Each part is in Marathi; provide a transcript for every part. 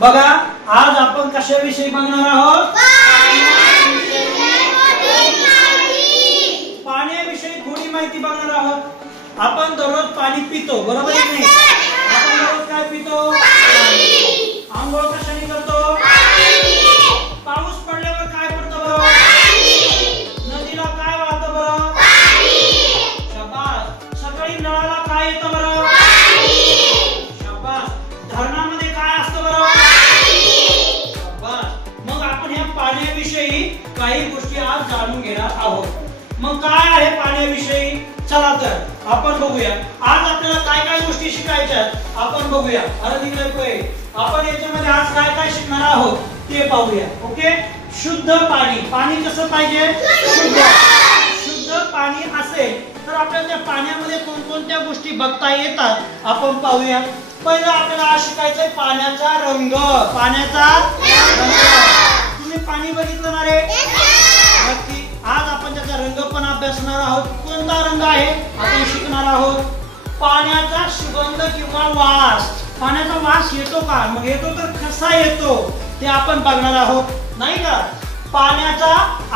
बघा आज आपण कशाविषयी बघणार आहोत? पाण्याविषयी थोडी माहिती बघणार आहोत। आपण दररोज पाणी पितो, बरोबर आहे की नाही? आपण दररोज काय पितो? पाणी। आंघोळ कशाने करतो? पाणी। पाऊस पडल्यावर काय पडतं बरं? पाणी। नदीला काय वाहतं बरं? पाणी। शाबास। सकाळी नळाला काय येतं बरं? पाणी। शाबास। धरणामध्ये काय असतं बरं? पाणी। शाबास। मग आपण ह्या पाण्याविषयी काही गोष्टी आज जाणून घेणार आहोत। मग काय आहे पाण्याविषयी? चला तर आपण बघूया आज आपल्याला काय काय गोष्टी शिकायच्या आपण बघूया। आपण याच्यामध्ये आज काय काय शिकणार आहोत ते पाहूया। ओके, शुद्ध पाणी। पाणी कसं पाहिजे? शुद्ध पाणी असेल तर आपल्याला त्या पाण्यामध्ये कोणकोणत्या गोष्टी बघता येतात आपण पाहूया। पहिलं आपल्याला आज शिकायचंय पाण्याचा रंग। पाण्याचा रंग तुम्ही पाणी बघितलं ना रे? नक्की। आज आपण त्याचा रंग पण अभ्यासणार आहोत। कोणता रंग आहे आपण शिकणार आहोत? पाण्याचा सुगंध किंवा वास। पाण्याचा वास येतो का? मग येतो तर कसा येतो ते आपण बघणार आहोत, नाही का? पाण्याचा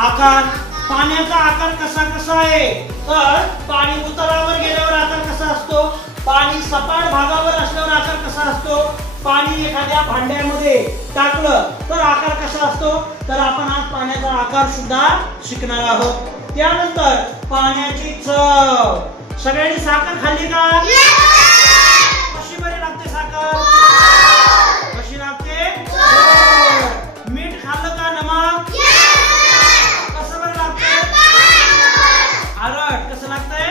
आकार। पाण्याचा आकार कसा कसा आहे? तर पाणी उतारावर गेल्यावर आकार कसा असतो? पाणी सपाट भागावर असल्यावर आकार कसा असतो? पाणी एखाद्या भांड्यामध्ये टाकलं तर आकार कसा असतो? तर आपण आज पाण्याचा आकार सुद्धा शिकणार आहोत। त्यानंतर पाण्याची चव। सगळ्यांनी साखर खाल्ली का? कशी बरी लागते साखर? कशी लागते? मीठ खाल्लं का? नमक कसं बरं लागतंय? आरट कसं लागतंय?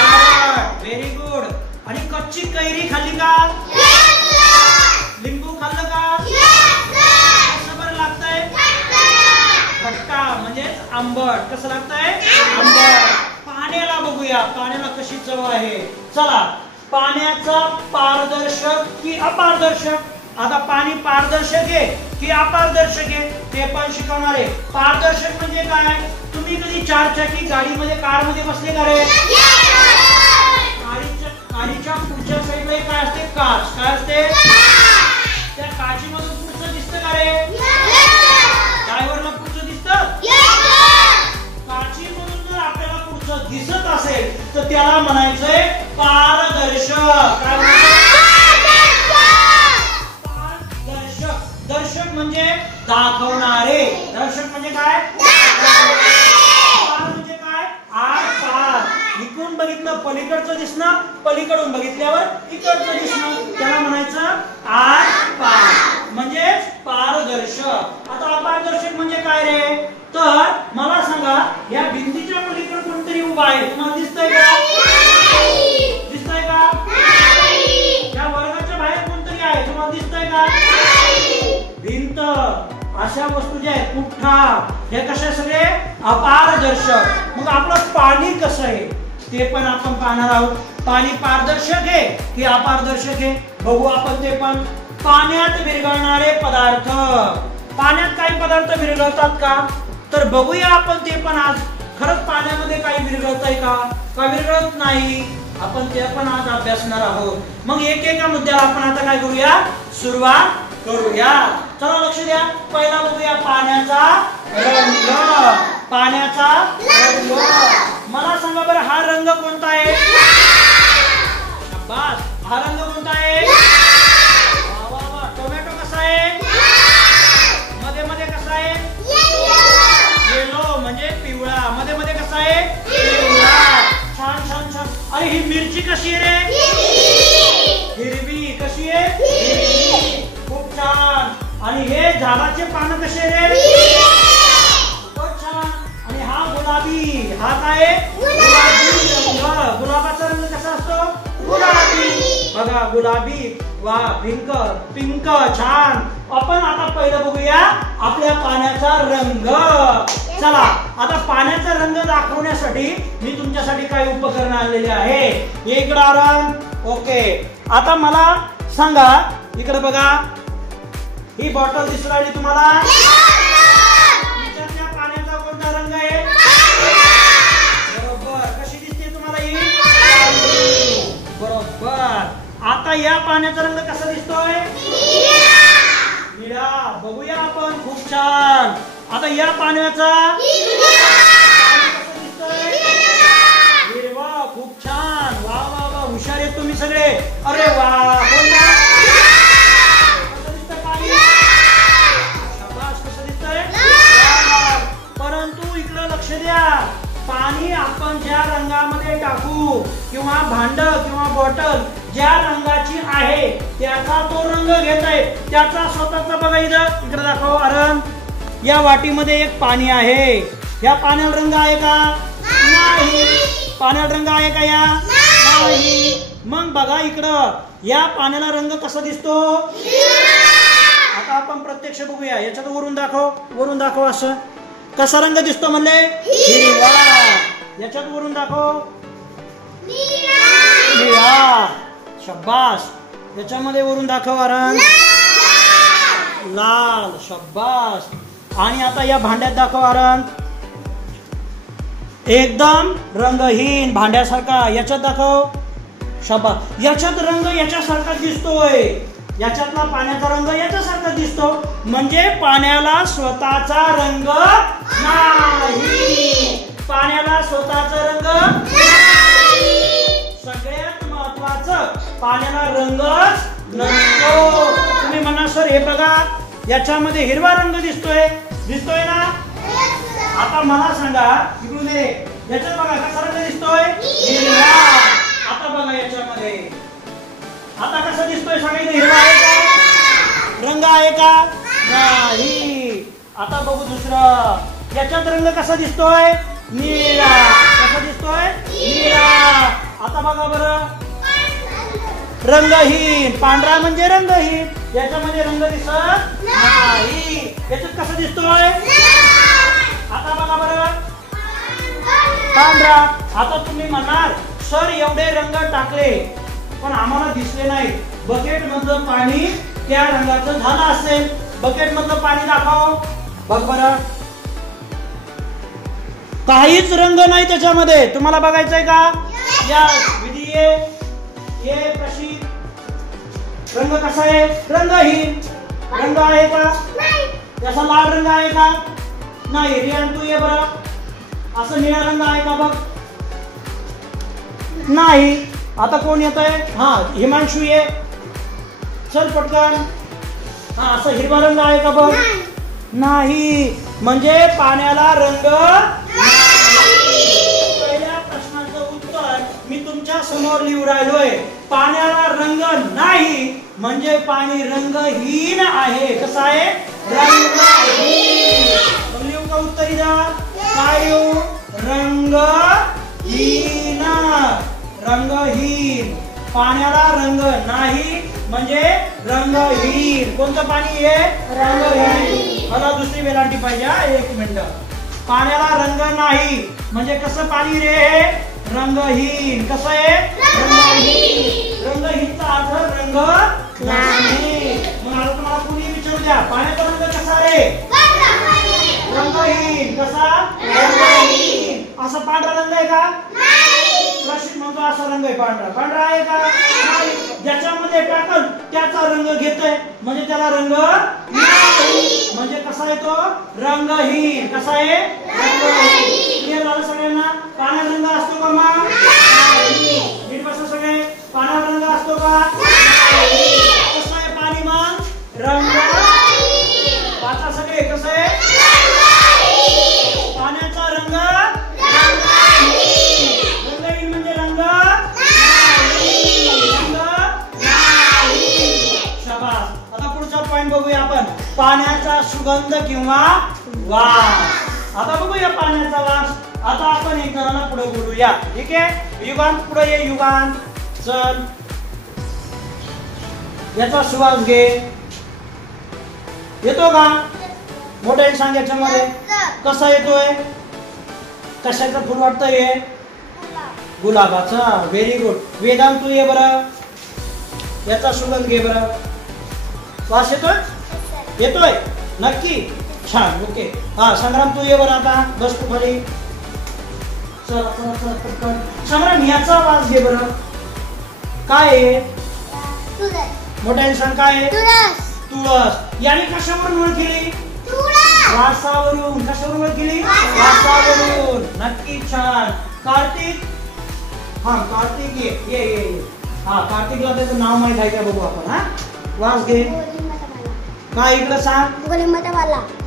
आरट। Very good. आणि कच्ची कैरी खाल्ली का? लिंबू खाल्लं का? कसं बरं लागतंय? खट्टा म्हणजेच आंबट। कसं लागतंय? आंबट। पाण्याला बघूया पाण्याला कशी चव आहे। चला, पाण्याचा पारदर्शक की अपारदर्शक? आता पाणी पारदर्शक आहे की अपारदर्शक आहे ते पण शिकवणार आहे। पारदर्शक म्हणजे काय? तुम्ही कधी चारचाकी गाडीमध्ये कारमध्ये बसले का रे? गाडीच्या पुढच्या साईडला काय असते? काच। काय असते? त्या काचीमधून पुढचं दिसतं का रे? ड्रायव्हरला पुढचं दिसतं? काचीमधून जर आपल्याला पुढचं दिसत असेल तर त्याला म्हणायचंय पारदर्शक। काय पारदर्शक? दर्शक म्हणजे दाखवणारे। दर्शक म्हणजे काय? पार म्हणजे काय? आर पार। इकडून बघितलं पलीकडचं दिसणं, पलीकडून बघितल्यावर इकडचं दिसणं, त्याला म्हणायचं आर पार म्हणजे पारदर्शक। आता अपारदर्शक म्हणजे काय रे? तर मला सांगा, या भिंतीच्या पलीकडे कोणतरी उभा आहे, तुम्हाला दिसतंय का? दिसतंय का? या वर्गाच्या बाहेर कोणतरी आहे, तुम्हाला दिसतंय का? भिंत, अशा वस्तू ज्या आहेत, पुठ्ठा, हे कसे सगळे अपारदर्शक। मग आपलं पाणी कसं आहे ते पण आपण पाहणार आहोत। पाणी पारदर्शक आहे की अपारदर्शक आहे बघू आपण ते पण। पाण्यात विरघळणारे पदार्थ। पाण्यात काही पदार्थ विरघळतात का? तर बघूया आपण ते पण आज। खरंच पाण्यामध्ये काही विरघळतंय का? का विरघळत नाही? आपण ते पण आज अभ्यासणार आहोत। मग एक एका मुद्द्याला आपण आता काय करूया? सुरुवात करूया। चला लक्ष द्या। पहिला बघूया पाण्याचा रंग। पाण्याचा रंग मला सांगा बरं, हा रंग कोणता आहे? शाबास। हा रंग कोणता आहे? वा वा वा। टोमॅटो कसा आहे? मध्ये मध्ये कसा आहे? येलो म्हणजे पिवळा। मध्ये मध्ये कसा आहे? पिवळा। छान छान छान। अरे ही मिरची कशी आहे रे? हिरवी। कशी आहे? हिरवी। खूप छान। आणि हे झाडाचे पानं कसे रे? खूप छान। आणि हा गुलाबी। हा काय? गुलाबी रंग। गुलाबाचा रंग कसा असतो? गुलाबी। बघा गुलाबी, वा पिंक पिंक। छान। आपण आता पहिलं बघूया आपल्या पाण्याचा रंग। चला, आता पाण्याचा रंग दाखवण्यासाठी मी तुमच्यासाठी काही उपकरण आणलेले आहे। इकडे रंग। ओके, आता मला सांगा, इकडे बघा, ही बॉटल दिसू राहिली तुम्हाला? तिच्यातल्या पाण्याचा कोणता रंग आहे? बरोबर। कशी दिसते तुम्हाला ही? बरोबर। आता या पाण्याचा रंग कसा दिसतोय? निळा. बघूया आपण. खूप छान. आता या पाण्याचा हिरवा. खूप छान. वा वा वा, हुशार आहेत तुम्ही सगळे. अरे वा, बोल ना. कसं दिसतंय पाणी? शाबास. कसं दिसतंय? परंतु इकडे लक्ष द्या. पाणी आपण ज्या रंगामध्ये टाकू किंवा भांड किंवा बॉटल ज्या रंगाची आहे त्याचा तो रंग घेत आहे. त्याचा स्वतःचा बघा इथं. इकडे दाखव अरण. या वाटीमध्ये एक पाणी आहे. या पाण्याला रंग आहे का? नाही. पाण्याला रंग आहे का? या नाही. मग बघा इकडं. या पाण्याला रंग कसा दिसतो? आता आपण प्रत्यक्ष बघूया. याच्यात वरून दाखव. वरून दाखव. असं कसा रंग दिसतो म्हणले? हिरवा. याच्यात वरून दाखव. निळा. शब्बास. याच्यामध्ये वरून दाखव अरण. लाल. शब्बास. आणि आता या भांड्यात दाखव अरण. एकदम रंगहीन भांड्यासारखा. याच्यात दाखव. शब्बास. याच्यात रंग याच्यासारखा दिसतोय. याच्यातला पाण्याचा रंग याच्यासारखा दिसतो. म्हणजे पाण्याला स्वतःचा रंग नाही. पाण्याला स्वतःचा रंग नाही. सगळ्यात महत्वाचं पाण्याला रंगच नसतो. तुम्ही म्हणा सर हे बघा याच्यामध्ये हिरवा रंग दिसतोय. दिसतोय ना? आता मला सांगा इकडून याच्यात बघा कसा रंग दिसतोय? हिरवा. आता बघा याच्यामध्ये. आता कसा दिसतोय? सांगायचं. हिरवा आहे का? रंग आहे का? नाही. आता बघू दुसरं. याच्यात रंग कसा दिसतोय? निळा. कसा दिसतोय? निळा. आता बघा बरं. रंगहीन. पांढरा म्हणजे रंगहीन. याच्यामध्ये रंग दिसत नाही. याच्यात कसा दिसतोय? आता बघा बरं. पांढरा. आता तुम्ही म्हणणार सर एवढे रंग टाकले पण आम्हाला दिसले नाही. बकेट मधलं पाणी त्या रंगाचं झालं असेल. बकेट मधलं पाणी दाखव. बघ बरं. काहीच रंग नाही त्याच्यामध्ये. तुम्हाला बघायचंय का? या विधी ये प्रशी. रंग कसा आहे? रंगहीन. रंग आहे का? त्याचा लाल रंग आहे का? नाही. रियान तू ये बरं. असं निळा रंग आहे का? बघ. नाही. आता कोण येत आहे? हा हिमांशू ये. चल पटकन. हा असं हिरवा रंग आहे का? बघ. नाही. म्हणजे पाण्याला रंग नाही. पहिल्या प्रश्नाचं उत्तर मी तुमच्या समोर लिहू राहिलोय. पाण्याला रंग नाही म्हणजे पाणी रंगहीन आहे. कसं आहे? रंगहीन. मग लिहू का उत्तर इथं? काय लिहू? रंगहीन. रंगहीन. पाण्याला रंग नाही म्हणजे रंगहीन. कोणतं पाणी आहे? रंगहीन. मला दुसरी वेलांटी पाहिजे. एक मिनिट. पाण्याला रंग नाही म्हणजे कसं पाणी रे? रंगहीन. कसं आहे? रंगहीन. रंगहीनचा अर्थ रंग नाही. मग आता तुम्हाला कुणी विचारू द्या पाण्याचा रंग कसा रे? रंगहीन. कसा? रंगहीन. असा पांढरा रंग आहे का? प्रश्न म्हणतो असा रंग आहे पांढरा. पांढरा आहे का? नाही. ज्याच्यामध्ये टाकल त्याचा रंग घेतोय म्हणजे त्याला रंग नाही. म्हणजे कसा आहे तो? रंगहीन. कसा आहे? रंगहीन. क्लिअर झालं सगळ्यांना? पाण्यात रंग असतो का मग? नाही. नीट बसा सगळे. पाण्यात रंग असतो का? नाही. कसं आहे पाणी मग? रंगहीन. वाचा सगळे. कसं आहे? पाण्याचा रंग रंगहीन. रंगहीन म्हणजे रंग नाही. रंग नाही. शाबास. आता पुढचा पॉइंट बघूया आपण. पाण्याचा सुगंध किंवा वास. आता बघूया पाण्याचा वास. आता आपण एक जणांना पुढे बोलूया. ठीक आहे? युगांत पुढे ये. युगांत चल. याचा सुवास घे. येतो का? मोठ्याने सांग. याच्यामध्ये कसा येतोय? कशाचं फुल वाटतं हे? गुलाबाचा. Very good. वेदांत तू ये बरं. याचा सुगंध घे बरं. वास येतोय? येतोय नक्की? छान. ओके. हा संग्राम तू ये बरं. आता बस तू खाली. चला चला चला पटकन. संग्राम याचा वास घे बरं. काय आहे? मोठ्याने सांग. काय आहे? तुळस. याने कशावरून ओळख केली? वासावरून. कशावरून ओळख केली? वासावरून. नक्की, छान. कार्तिक, हा कार्तिक ये. हा कार्तिकला त्याचं नाव माहित आहे का बघू आपण. हा वास घे. काय इकडे सांग?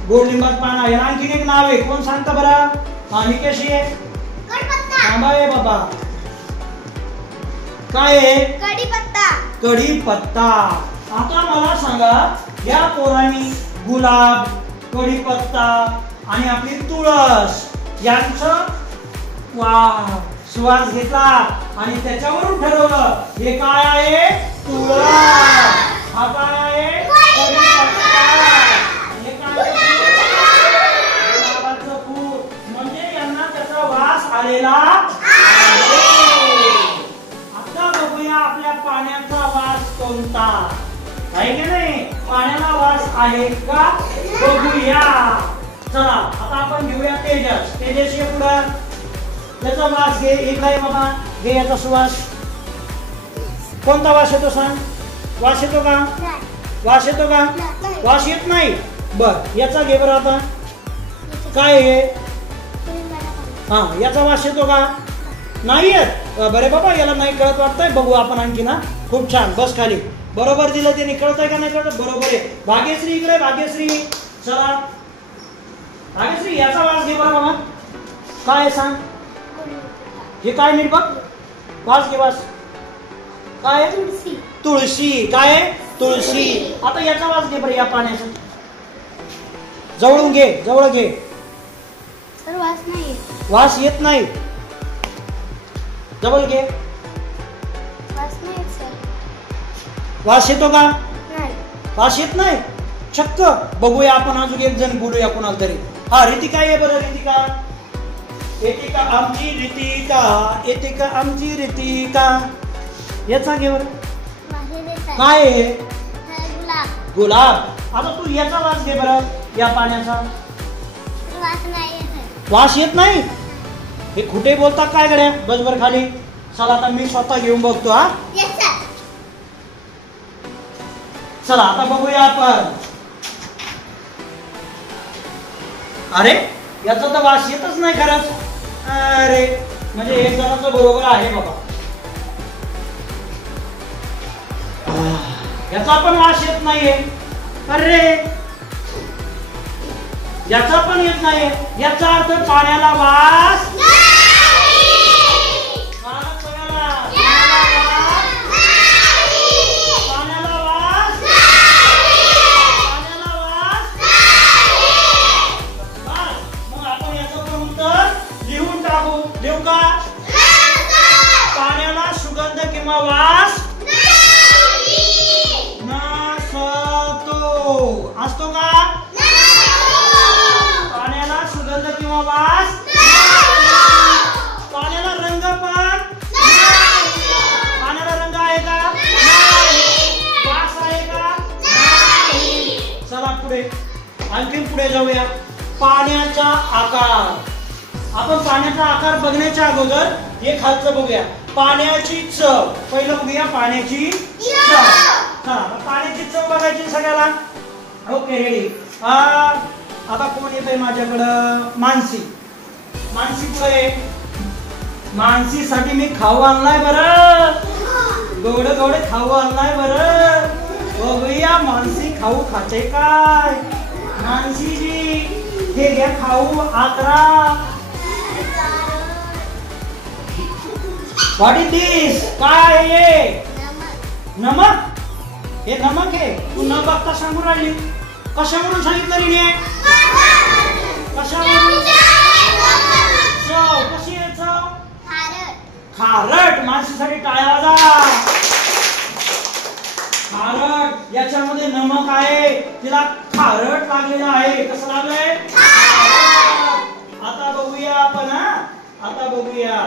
गोडलिंबाचा पाना. याला आणखीन एक नाव आहे, कोण सांगता बरं? हा निकेश ये. थांबा ये बाबा. काय आहे? कढीपत्ता. कढीपत्ता. आता मला सांगा, या पोरांनी गुलाब, कढीपत्ता आणि आपली तुळस यांचं सुवास घेतला आणि त्याच्यावरून ठरवलं हे काय आहे? तुळस. हा काय आहे? कढीपत्ता. हे काय आहे? गुलाबाचं फूल. म्हणजे यांना त्याचा वास आलेला आहे. आता बघूया आपल्या पाण्याचा वास कोणता आहे की नाही? पाण्याला वास आहे का बघूया. चला आता आपण घेऊया तेजस. तेजस ये पुढं. त्याचा वास घे. इकडे बाबा घे याचा सुवास. कोणता वास येतो सांग? वास येतो का? वास येतो का? वास येत नाही. बर याचा घे बरं. आता काय आहे? हा याचा वास येतो का? नाही येत. बरे बाबा याला नाही कळत वाटतंय. बघू आपण आणखी ना. खूप छान. बस खाली. बरोबर दिलं. ते कळतंय का नाही कळत? बरोबर आहे. भाग्यश्री इकडे. भाग्यश्री चला. भाग्यश्री याचा वास घे बरं बाबा. काय सांग? हे काय नीट बघ. वास घे. वास काय? तुळशी. काय? तुळशी. आता याचा वास घे बरं. या पाण्याचा जवळून घे. जवळ घे. वास येत नाही. जवळ घे. वास येतो का? वास येत नाही. चक्क. बघूया आपण अजून एक जण बोलूया कोणाला तरी. हा रितिका ये बरं. रितिका. येतिका आमची रितिका. येतिका आमची रितिका. याचा घे बरं. काय आहे? गुलाब. आता तू याचा वास घे बरं. या पाण्याचा वास येत नाही. हे कुठे बोलतात काय गड्या? बस बर खाली. चला आता मी स्वतः घेऊन बघतो. हा चला आता बघूया आपण. अरे याचा तर वास येतच नाही खरंच. अरे म्हणजे एक जणांचं बरोबर आहे बाबा. याचा पण वास येत नाहीये. अरे याचा पण येत नाहीये. याचा अर्थ पाण्याला वास वास नसतो. असतो का? पाण्याला सुगंध किंवा वास. पाण्याला रंग पण. पाण्याला रंग आहे का? वास आहे का? चला पुढे. आणखी पुढे जाऊया. पाण्याचा आकार. आपण पाण्याचा आकार बघण्याच्या अगोदर हे खालचं बघूया. पाण्याची चव. पहिलं बघूया पाण्याची चव. पाण्याची चव बघायची सगळ्याला. Okay ready. आता कोण येतंय माझ्याकडं? मानसी. मानसी पुढे. मानसीसाठी मी खाऊ आणलाय बरं. गोड गोड खाऊ आणलाय बरं. बघूया मानसी खाऊ खाते काय. मानसीजी हे घ्या खाऊ. आकरा. व्हॉट इज दिस? काय आहे? नमक. हे नमक आहे. तू न बघता सांगून राहिली. कशावरून सांगितलं रे? कशावरून? चव. कशी आहे चव? खारट. माणसासाठी टाळ्या वाजा. खारट. याच्यामध्ये नमक आहे. तिला खारट लागलेलं आहे. कसं लागलंय? आता बघूया आपण. आता बघूया.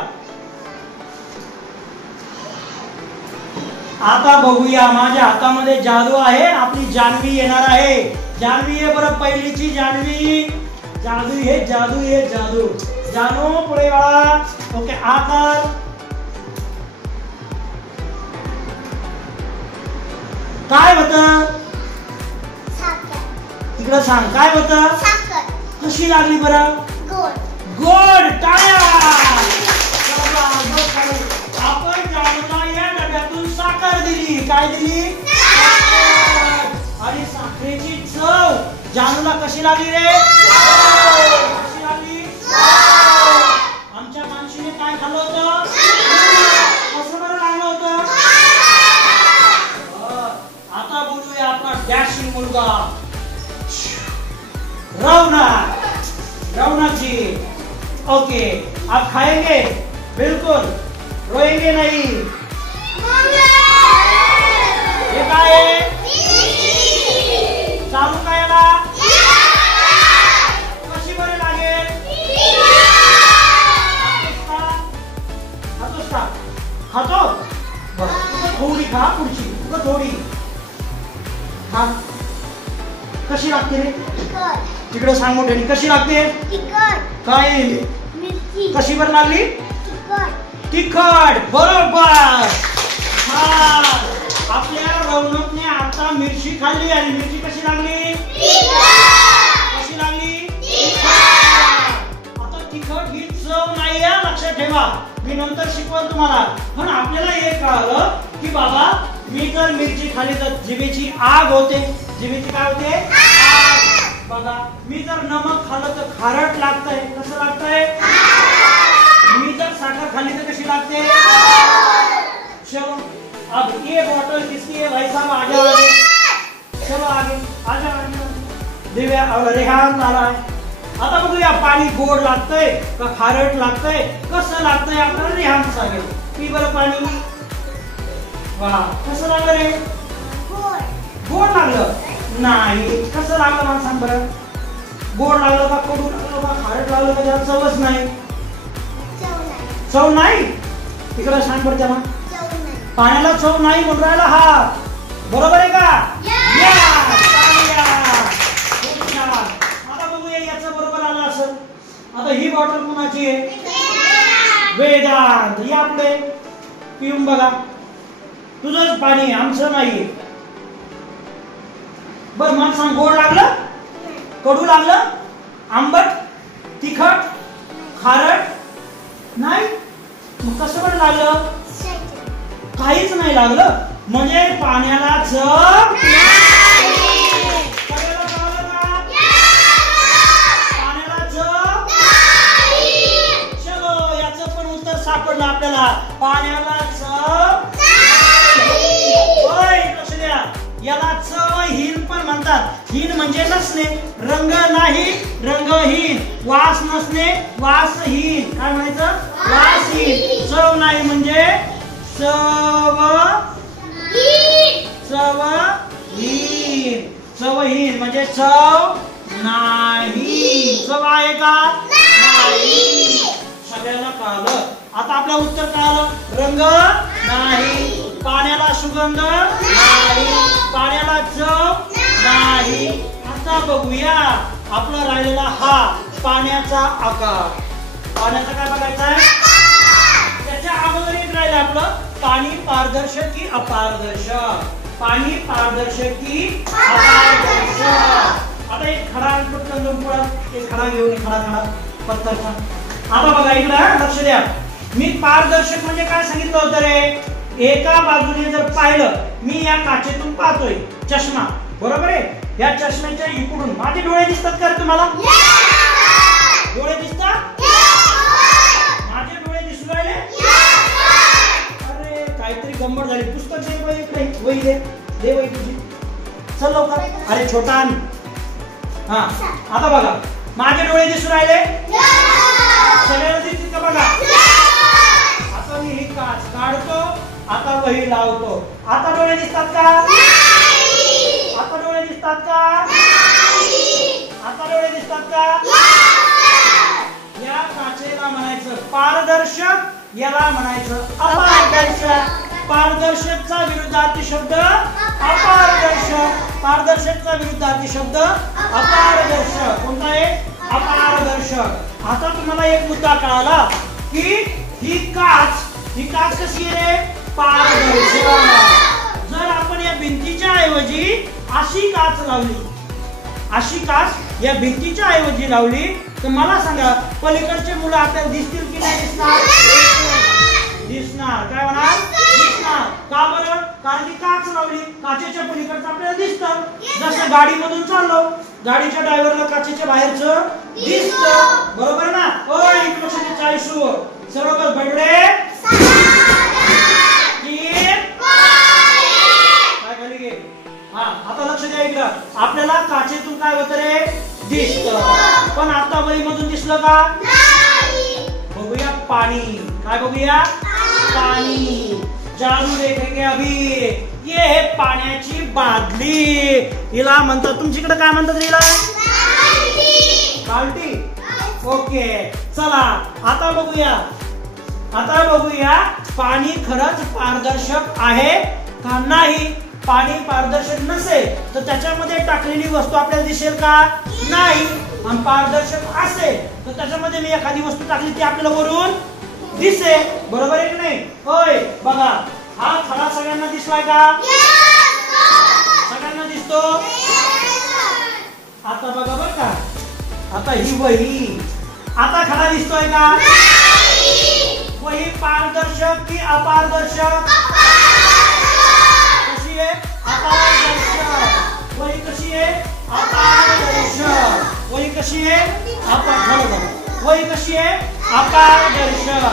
आता बघूया. माझ्या हातामध्ये जादू आहे. आपली जान्हवी येणार आहे. जान्हवी आहे बरं. पहिलीची जान्हवी. जादू हे जादू हे जादू. जानू पुढे वळा. ओके. आकार. काय होतं? इकडे सांग काय होतं? कशी लागली बरं? गोड. टाळ्या. आपण जानूला या डब्यातून साखर दिली. काय दिली? आणि साखरेची चव जानूला कशी लागली रे? कशी लागली? आमच्या मानसीने काय खाल्लं होतं? कसं बरं लागलं होतं? आता बोलूया आपला डॅशिंग मुलगा रौनक जी. ओके, आप खाएंगे? बिल्कुल, रोएंगे नहीं. ये काय आहे? चालू काय याला? कशी बरे लागेल? खातो? थोडी खा, पुढची थोडी खा. कशी लागते रे? तिकडे सांग मोठ्याने. कशी लागते? काय? कशी बरं लागली? तिखट. बरोबर. आपल्या रौनकने आता मिरची खाल्ली आणि मिरची कशी लागली? कशी लागली? आता तिखट ही चव नाही आहे, लक्षात ठेवा. मी नंतर शिकवल तुम्हाला. पण आपल्याला हे कळलं की बाबा मी जर मिरची खाल्ली तर जिभेची आग होते. जिभेची काय होते? आग. बघा, मी जर नमक खाल्लं तर खारट लागतंय. कसं लागतंय? मी जर साखर खाल्ली तर कशी लागते? चलो अब ये बोतल किसकी है भाई साहब? आगे आगे. चलो आगे आजा. दिव्या और रेहान आ रहा है. आता बघूया पाणी गोड लागतंय का खारट लागतंय, कसं लागतंय आपल्याला रेहान सांगेल. पी बरं पाणी. वा, कसं लागलं रे? गोड लागलं नाही. कसं लागलं मला सांग बरं? गोड लागलं का कडू लागलं का खारट लागलं का? त्याला चवच नाही. चव नाही. तिकडे सांग बरं त्याला. पाण्याला चव नाही म्हणून राहिला हा. बरोबर आहे का? आता बघूया याचं बरोबर आलं असं. आता ही बॉटल कोणाची आहे? वेदांत. या पुढे पिऊन बघा. तुझंच पाणी, आमचं नाहीये. बर मला सांग, गोड लागलं? कडू लागलं? आंबट? तिखट? खारट? नाही. मग कसं पण लागलं? काहीच नाही लागलं. म्हणजे पाण्याला चव नाही. पाण्याला चव नाही. चलो याचं पण उत्तर सापडलं आपल्याला. पाण्याला चव नाही. होय, लक्ष द्या. याला चवहीन पण म्हणतात. हीन म्हणजे नसणे. रंग नाही, रंगहीन. वास नसणे, वासहीन. काय म्हणायचं? वासहीन. चव नाही म्हणजे चवहीन म्हणजे चव नाही. चव आहे का? नाही. सगळ्यांना कळलं. आता आपलं उत्तर कळलं. रंग नाही, पाण्याला सुगंध नाही, पाण्याला चव नाही. आता बघूया आपला राहिलेला हा पाण्याचा आकार. पाण्याचा काय बघायचा आहे? त्याच्या अगोदर एक राहिलं आपलं पाणी पारदर्शक की अपारदर्शक. पाणी पारदर्शक की अपारदर्शक. आता एक खडा पटकन एक खडा घेऊन खडा पत्थरचा. आता बघा इकडे लक्ष द्या. मी पारदर्शक म्हणजे काय सांगितलं होतं रे? एका बाजूने जर पाहिलं, मी या काचेतून पाहतोय चष्मा. बरोबर आहे? या चष्म्याच्या इकडून माझे डोळे दिसतात का तुम्हाला? डोळे दिसतात? माझे डोळे दिसू राहिले? अरे काहीतरी गंमत झाली. पुस्तक दे, वही दे वही तुझी. चल लवकर. अरे छोटा. हा आता बघा माझे डोळे दिसू राहिले? सगळ्याला दिसतील का बघा? आता मी ही काच काढतो. आता वही लावतो. आता डोळे दिसतात का? आता डोळे दिसतात का? आता डोळे दिसतात का? या काचेला म्हणायचं पारदर्शक, याला म्हणायचं अपारदर्शक. पारदर्शकचा विरुद्धार्थी शब्द अपारदर्शक. पारदर्शकचा विरुद्धार्थी शब्द अपारदर्शक. कोणता आहे? अपारदर्शक. आता तुम्हाला एक मुद्दा कळाला की ही काच कशी आहे? पारदर्शक. जर आपण या भिंतीच्या ऐवजी अशी काच लावली अशी काच या भिंतीच्या ऐवजी लावली तर मला सांगा पलीकडचे मुलं आपल्याला दिसतील की नाही दिसणार? दिसणार. काय होणार? दिसणार. का बरं? कारण की काच लावली, काचेच्या पलीकडचं आपल्याला दिसतं. जसं गाडीमधून चाललो, गाडीच्या ड्रायव्हरला काचेच्या बाहेरचं दिसतं. बरोबर ना? ओय इक्वेशन 40 वर सर्व बस बडबडे काय खाली घे. हा आता लक्ष द्या इकडं. आपल्याला काचेतून काय होतं रे? दिसतं. पण आता वहीमधून दिसलं का? बघूया पाणी. काय बघूया? पाणी. जादू देखेंगे अभी. ये है पाण्याची बादली. हिला म्हणतात, तुमच्याकडे काय म्हणतात हिला? बाल्टी. ओके चला आता बघूया. आता बघूया पाणी खरंच पारदर्शक आहे का नाही. पाणी पारदर्शक नसेल तर त्याच्यामध्ये टाकलेली वस्तू आपल्याला दिसेल का? नाही. आणि पारदर्शक असेल तर त्याच्यामध्ये मी एखादी वस्तू टाकली ती आपल्याला वरून दिसेल. बरोबर आहे की नाही? होय. बघा हा खडा सगळ्यांना दिसलाय का? सगळ्यांना दिसतो. आता बघा बरं का, आता ही वही, आता खडा दिसतोय का? वही पारदर्शक की अपारदर्शक? कशी आहे? अपारदर्शक. वही कशी आहे? अपारदर्शक. वही कशी आहे? वही कशी आहे? अपारदर्शक.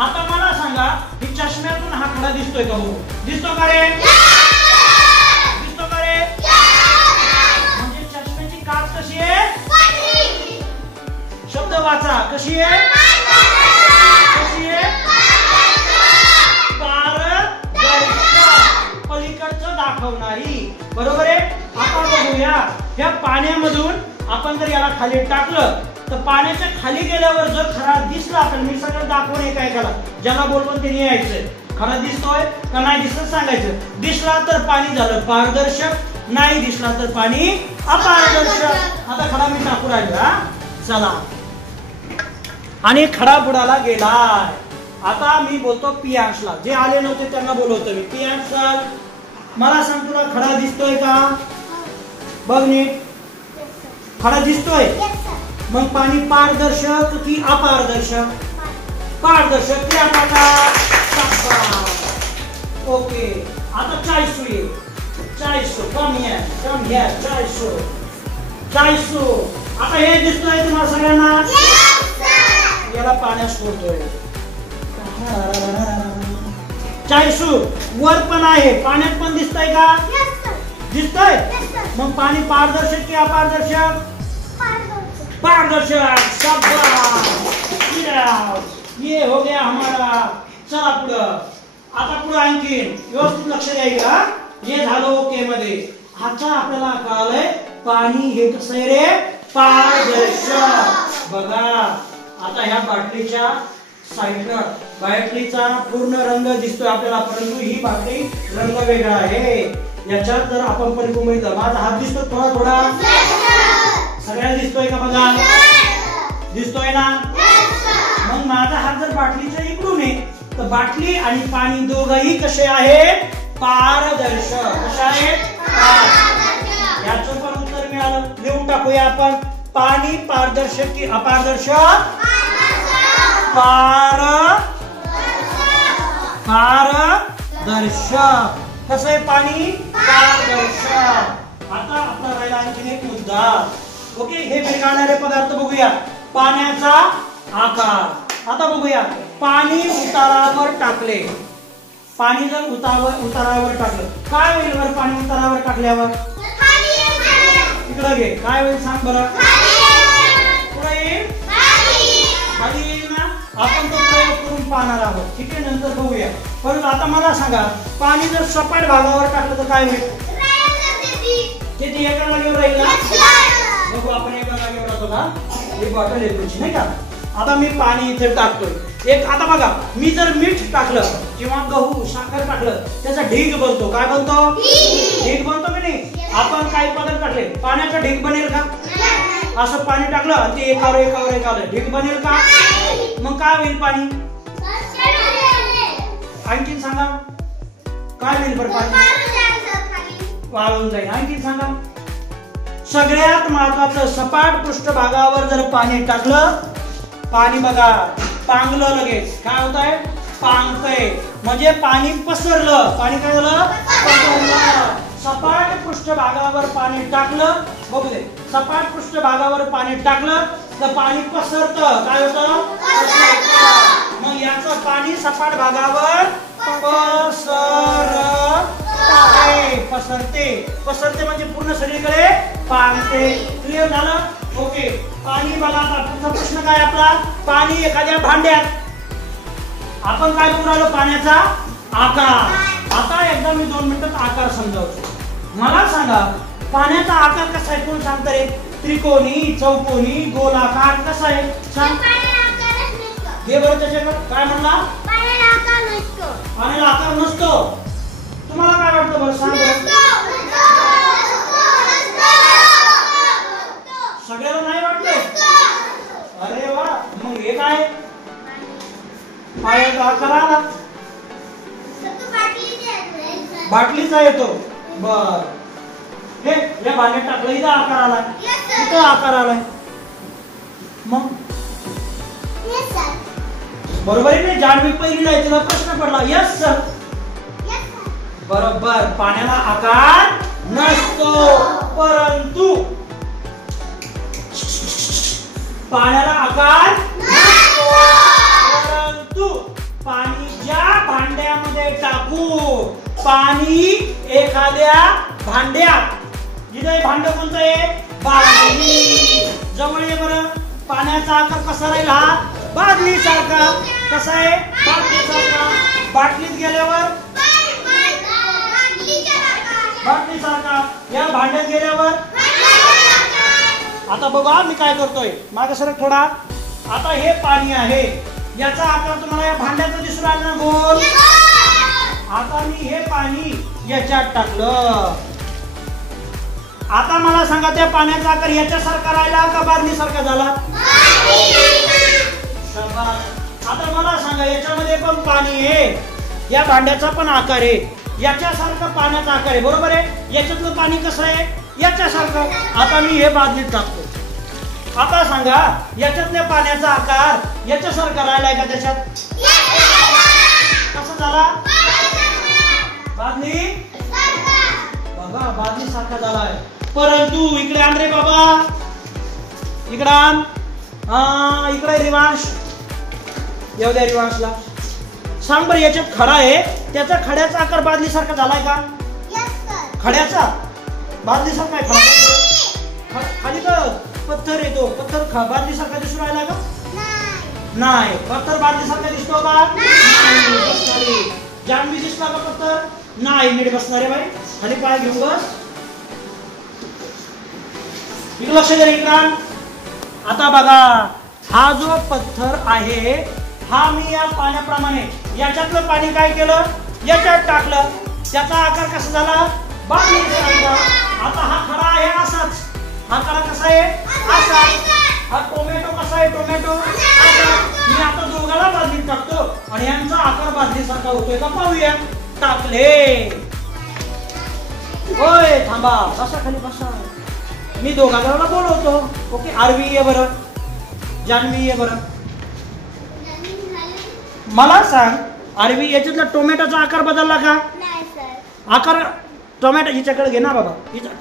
आता मला सांगा की चष्म्यातून हा खडा दिसतोय का? हो दिसतो का रे? दिसतो का रे? म्हणजे चष्म्याची काच कशी आहे? शब्द वाचा. कशी आहे? कशी आहे? पारदर्शक. पलीकडचं दाखवणारी. बरोबर आहे. आता बघूया या पाण्यामधून आपण जर याला खाली टाकलं तर पाण्याच्या खाली गेल्यावर जर खरा दिसला तर मी सगळं दाखवून एकाला ज्याला बोलवून त्यांनी यायचंय. खरा दिसतोय का नाही दिसत सांगायचं. दिसला तर पाणी झालं पारदर्शक, नाही दिसला तर पाणी अपारदर्शक. आता खडा मी टाकू राहिला. चला आणि खडा बुडाला गेलाय. आता मी बोलतो पियांशला. जे आले नव्हते त्यांना बोलवतो मी. पियांश मला सांग तुला खडा दिसतोय का? बघ नीट. खडा दिसतोय. मग पाणी पारदर्शक की अपारदर्शक? पारदर्शक की अपारदर्शक? ओके आता 40 ये. 40 कम है 40. आता हे दिसतोय तुम्हाला सगळ्यांना? याला पाण्यात सोडतोय. 40 वर पण आहे, पाण्यात पण दिसतंय का? दिसतंय. मग पाणी पारदर्शक की अपारदर्शक? पारदर्शक. ये हो गया हमारा. चला पुढं. आता पुढे आणखीन व्यवस्थित लक्ष द्यायला. हे झालं ओके मध्ये. आता आपल्याला कळलंय पाणी हे कसं आहे रे? पारदर्शक. बघा आता ह्या बाटलीच्या साईडला बाटलीचा पूर्ण रंग दिसतोय आपल्याला, परंतु ही बाटली रंग वेगळा आहे. याच्यात जर आपण परिपूर्ण बघितलं, माझा हात दिसतो थोडा थोडा? सगळ्यांना दिसतोय का? बघा दिसतोय ना? मग माझा हात जर बाटलीच्या इकडून आहे तर बाटली आणि पाणी दोघंही कसे आहेत? पारदर्शक. कसे आहेत? याचं पण उत्तर मिळालं. लिहून टाकूया आपण. पाणी पारदर्शक की अपारदर्शक? पारदर्शक. कसं आहे पाणी? पारदर्शक. आता आपला राहिला आणखी एक मुद्दा. ओके हे विरघळणारे पदार्थ बघूया. पाण्याचा आकार. आता बघूया पाणी उतारावर टाकले. पाणी जर उतारावर टाकलं काय होईल? वर पाणी उतारावर टाकल्यावर इकडे घे. काय होईल सांग बरं? पुढे येईल? खाली येईल ना? आपण तो प्रयोग करून पाहणार आहोत. ठीक आहे नंतर बघूया. परंतु आता मला सांगा पाणी जर सपाट भागावर टाकलं तर काय होईल? किती एका जागेवर राहील ना? बघू आपण एका जागेवर राहतो का? ही बॉटल येतोची नाही का? आता मी पाणी इथे टाकतोय एक. आता बघा मी जर मीठ टाकलं किंवा गहू साखर टाकलं त्याचा ढीग बनतो. काय बनतो? ढीग बनतो की नाही? आपण काही पदार्थ टाकले पाण्याचा ढीग बनेल का? असं पाणी टाकलं आणि ते एकावर ढीग बनेल का? मग काय होईल पाणी? आणखीन सांगा काय होईल बरं? पाणी वाळून जाईल. आणखीन सांगा सगळ्यात महत्वाचं, सपाट पृष्ठभागावर जर पाणी टाकलं, पाणी बघा पांगलं लगेच. काय होत आहे? पांगतय. म्हणजे पाणी पसरलं. पाणी काय झालं? पसरलं. सपाट पृष्ठभागावर पाणी टाकलं, बघू दे, सपाट पृष्ठभागावर पाणी टाकलं तर पाणी पसरतं. काय होतं? मग याचं पाणी सपाट भागावर पसरते. पसरते म्हणजे पूर्ण सगळीकडे पांगते. क्लिअर झालं? ओके. पाणी बघा. आता पुढचा प्रश्न काय आपला? पाणी एखाद्या भांड्यात. आपण काय बघून राहिलो? पाण्याचा आकार. आता एकदा मी 2 मिनिटात आकार समजावतो. मला सांगा पाण्याचा आकार कसा आहे? कोण सांगतं रे? त्रिकोणी, चौकोनी, गोलाकार कसा आहे? सांग. हे बरं त्याच्याकडे काय म्हणला? पाण्याला आकार नसतो. तुम्हाला काय वाटतं बरं? सांग. सगळ्याला नाही वाटत? अरे वा. मग हे काय? पाण्याचा आकार आला. बाटलीचा येतो. बर. हे या भांड्यात टाकलं, इथं आकार आलाय, इथं आकार आलाय. मग बरोबर आहे ना? जाणवी पहिलीला आहे, तुला प्रश्न पडला. Yes sir. बरोबर. पाण्याला आकार नसतो, परंतु पाण्याला आकार नसतो, परंतु पाणी ज्या भांड्यामध्ये टाकू, पाणी एखाद्या भांड्यात, जिथे भांड कोणतं आहे? बादली. जवळ ये बरं. पाण्याचा आकार कसा राहील? हा बादली सारखा. कसा आहे? बादली सारखा. बाटलीत गेल्यावर बाटली सारखा. या भांड्यात गेल्यावर. आता बघा मी काय करतोय, मागे सरक थोडा. आता हे पाणी आहे, याचा आकार तुम्हाला या भांड्याचा दिसून आला ना? गोल. आता मी हे पाणी याच्यात टाकलं. आता मला सांगा त्या पाण्याचा आकार याच्यासारखा राहिला का बादली सारखा झाला? आता मला सांगा याच्यामध्ये पण पाणी आहे, या भांड्याचा पण आकार आहे, याच्यासारखा पाण्याचा आकार आहे. बरोबर आहे? याच्यातलं पाणी कसं आहे? याच्यासारखं. आता मी हे बादलीत टाकतो. आता सांगा याच्यातल्या पाण्याचा आकार याच्यासारखा राहिलाय का त्याच्यात? कसा झाला? बादली. बघा बादली सारखा झालाय. परंतु इकडे आण रे बाबा, इकडे आण. इकडे रिवांश. येऊ द्या रिवांशला. सांग बरं याच्यात खडा आहे, त्याचा खड्याचा आकार बादली सारखा झालाय का? खड्याचा बादली सारखा आहे. खडा खाली तर पत्थर येतो, पत्थर बादली सारखा दिसून राहिला का? नाही. पत्थर बादली सारखा दिसतो का? नाही. जान्हवी दिसला का पत्थर? नाही. नीट बसणार आहे बाई. खाली पाय घेऊन बस. इकडे लक्ष द्या. इकडं आता बघा, हा जो पत्थर आहे हा मी या पाण्याप्रमाणे याच्यातलं पाणी काय केलं? याच्यात टाकलं. त्याचा आकार कसा झाला? बादली सारखा. आता हा खडा आहे असाच. हा खडा कसा आहे? असा. हा टोमॅटो कसा आहे? टोमॅटो असा. मी आता दोघाला बादलीत टाकतो आणि यांचा आकार बादली सारखा होतोय का पाहूया. टाकले. होय थांबा, बसा खाली बसा. मी दोघांना बोलवतो. ओके. आरवी ये बरं, जान्हवी ये बरं. मला सांग आरवी याच्यातला टोमॅटोचा आकार बदलला का? नाही सर. आकार टोमॅटो हिच्याकडे घे ना बाबा.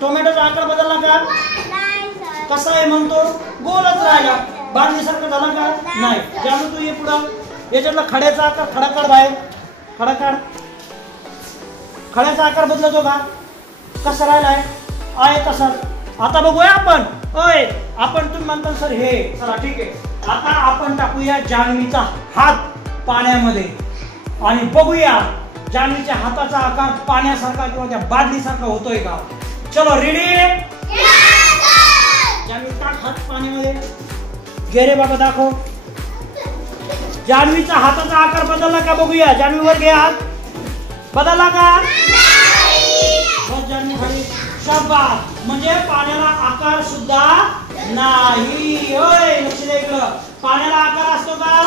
टोमॅटोचा आकार बदलला का? नाही सर. कसा आहे म्हणतो? गोलच राहिला. बादली सारखा झाला का? नाही. जाणू तू ये पुढं. याच्यातला खड्याचा आकार, खडा काढ बाहेर. खडा काढ. खड्याचा आकार बदलतो का? कसा राहिलाय? आहे तसा. आता बघूया आपण. ओय आपण तुम्ही म्हणता सर हे. चला ठीक आहे. आता आपण टाकूया जान्हवीचा हात पाण्यामध्ये आणि बघूया जान्हवीच्या हाताचा आकार पाण्यासारखा किंवा त्या बादलीसारखा होतोय का. चलो रेडी? जान्हवी टाक हात पाण्यामध्ये. घे रे बाबा दाखव. जान्हवीचा हाताचा आकार बदलला का बघूया. जान्हवी वर घे हात. बदलला का? बस जान्हवी खाली. शाबास. म्हणजे पाण्याला आकार सुद्धा नाही. होय लक्ष द्या इकडं. पाण्याला आकार असतो का?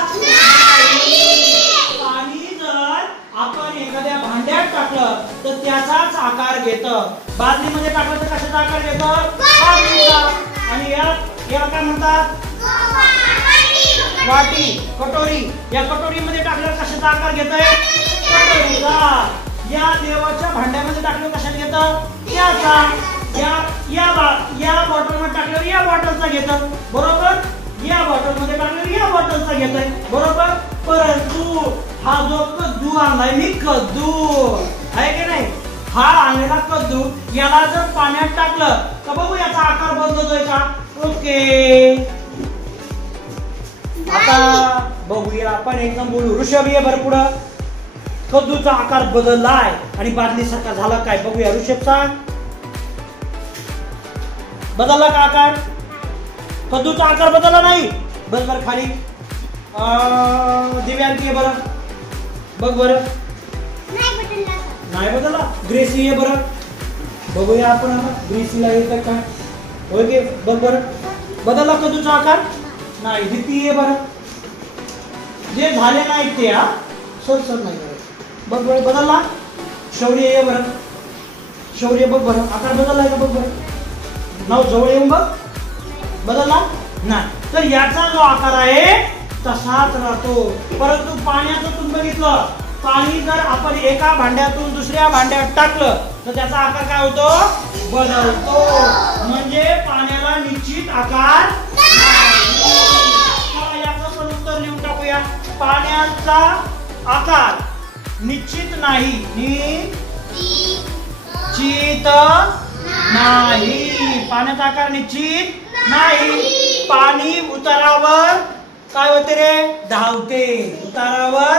पाणी जर आपण एखाद्या भांड्यात टाकलं तर त्याचाच आकार घेतं. बादलीमध्ये टाकलं तर कशाचा आकार घेतं? बादलीचा. आणि याला काय म्हणतात? वाटी, कटोरी. या कटोरीमध्ये टाकल्यावर कशाचा आकार घेतोय? कटोरीचा. या देवाच्या भांड्यामध्ये टाकल्यावर कशात घेतं? त्याचा. या बॉटलमध्ये टाकल्यावर या बॉटलचा घेतं. बरोबर? या बॉटलमध्ये टाकल्यावर या बॉटलचा घेतोय. बरोबर? परंतु हा जो कद्दू आणलाय मी, कद्दू आहे की नाही, हा आणलेला कद्दू याला जर पाण्यात टाकलं तर बघू याचा आकार बदलतोय का? ओके, आता बघूया आपण एकदम बोलू. ऋषभ ये बरं पुढं. कद्दूचा आकार बदललाय आणि बादली सारखा झाला काय? बघूया. ऋषभ सांग, बदलला का आकार? कद्दूचा आकार बदलला नाही. बस बरं खाली. दिव्यांती बरं, बघ बरं. नाही बदलला. ग्रेसी ये बरं, बघूया आपण आता ग्रेसीला येतं काय. ओके, बघ बरं. बदलला कद्दूचा आकार? नाही. दीप्ती ये बरं. जे झाले नाही ते सर नाही करत. बघ बरं, बदलला. शौर्य ये बरं. शौर्य बघ बरं, आकार बदललाय का? बघ बरं. नाव जवळ येऊन बघ. बदलला नाही. तर याचा जो आकार आहे तसाच राहतो. परंतु पाण्याचं तुम्ही बघितलं, पाणी जर आपण एका भांड्यातून दुसऱ्या भांड्यात टाकलं तर त्याचा आकार काय होतो? बदलतो. म्हणजे पाण्याला निश्चित आकार नाही. याचं पण उत्तर लिहून टाकूया. पाण्याचा आकार निश्चित नाही. निश्चित नाही. पाण्याचा आकार निश्चित नाही. पाणी उतारावर काय होते रे? धावते. उतारावर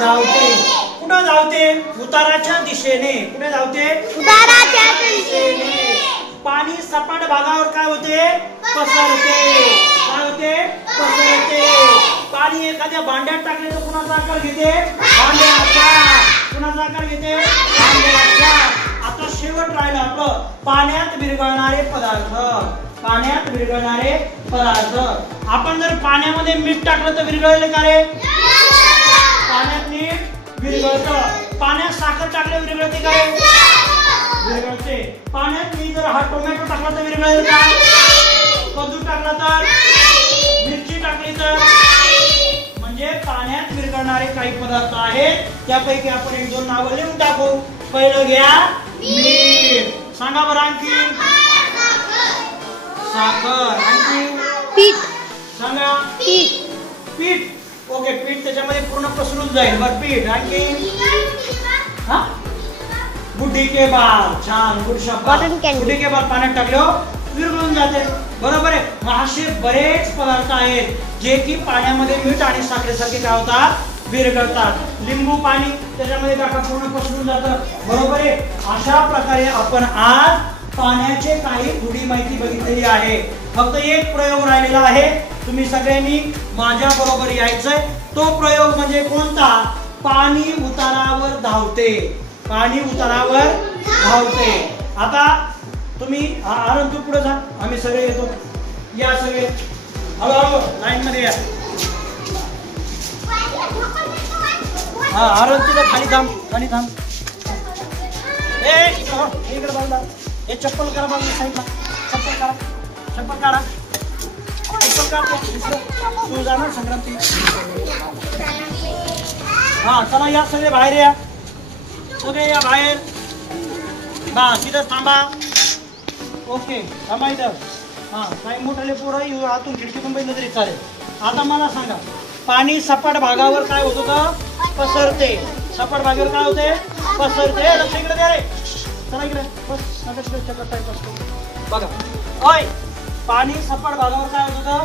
धावते. कुठं धावते? उताराच्या दिशेने. कुठे धावते? उताराच्या दिशेने. पाणी सपाट भागावर काय होते? पसरते. काय होते? पसरते. पाणी एखाद्या भांड्यात टाकले तर कुणाचा आकार घेते? भांड्याचा. कुणाचा आकार घेते? भांड्याचा. आता शेवट राहिलं आपलं पाण्यात विरघळणारे पदार्थ. पाण्यात विरघळणारे पदार्थ. आपण जर पाण्यामध्ये मीठ टाकलं तर विरघळले का रे? पाण्यात मीठ विरघळतं. पाण्यात साखर टाकले विरघळते का रे? विरघळते. पाण्यात मी जर हा टोमॅटो टाकला तर विरघळेल का? कद्दू टाकला तर? मिरची टाकली तर? म्हणजे पाण्यात विरघळणारे काही पदार्थ आहेत. त्यापैकी आपण एक दोन नावं लिहून टाकू. पहिलं घ्या मीठ. सांगा बरं आणखी. साखर. आणखी पीठ. सांगा. पीठ. ओके, पीठ त्याच्यामध्ये पूर्ण पसरून जाईल. बरं, पीठ. आणखी बुड्डी के बाल. छान, गुड शब्द. बुड्डी के बाल पाण्यात टाकल्यावर विरघळून जाते. बरोबर आहे. मग असे बरेच पदार्थ आहेत जे की पाण्यामध्ये मीठ आणि साखरेसारखे काय होतात? विरघळतात. लिंबू पाणी त्याच्यामध्ये टाका, पूर्ण पसरून जातं. बरोबर आहे. अशा प्रकारे आपण आज पाण्याचे काही थोडी माहिती बघितलेली आहे. फक्त एक प्रयोग राहिलेला आहे. तुम्ही सगळ्यांनी माझ्या बरोबर यायचंय. तो प्रयोग म्हणजे कोणता? पाणी उतारावर धावते. पाणी उतारावर धावते. आता तुम्ही आनंद तू पुढे जा, आम्ही सगळे येतो. या सगळे हळूहळू लाईन मध्ये या. हा, आनंद तिथे खाली थांब. खाली थांब. इकडे बाजूला. हे चप्पल करा बाजूला साईडला. चप्पल काढा. चप्पल काढा. चप्पल काढ. तू जाणार संक्रांती. हा, चला या सगळे बाहेर या. सगळे या बाहेर. बस इथं थांबा. ओके, थांबा इथं. हा, काही मोठाले पोरं आतून खिडकीतून बघितलं तरी चालेल. आता मला सांगा, पाणी सपाट भागावर काय होतं का? पसरते. सपाट भागावर काय होते? पसरते. लक्ष इकडे द्या रे. चला इकडे बस. चक्कर टाईप असतो बघा. ओय, पाणी सपाट भागावर काय होत होतं?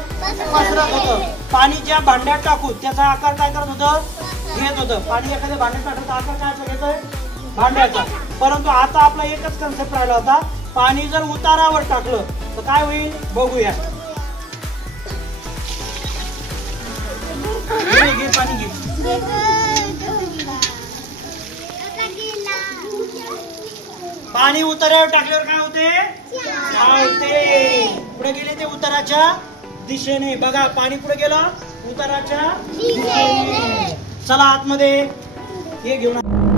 पसरत होतं. पाणी ज्या भांड्यात टाकून त्याचा आकार काय करत होतं? घेत होतं. पाणी एखाद्या भांड्यात टाकलं तर आकार काय घेतोय? भांड्याचा. परंतु आता आपला एकच कन्सेप्ट राहिला होता. पाणी जर उतारावर टाकलं तर काय होईल? बघूया. घे पाणी घे. पाणी उतारावर टाकल्यावर काय होते? धावते. पुढे गेले ते उताराच्या दिशेने. बघा, पाणी पुढे गेलं उताराच्या दिशेने. चला आतमध्ये ये घेऊन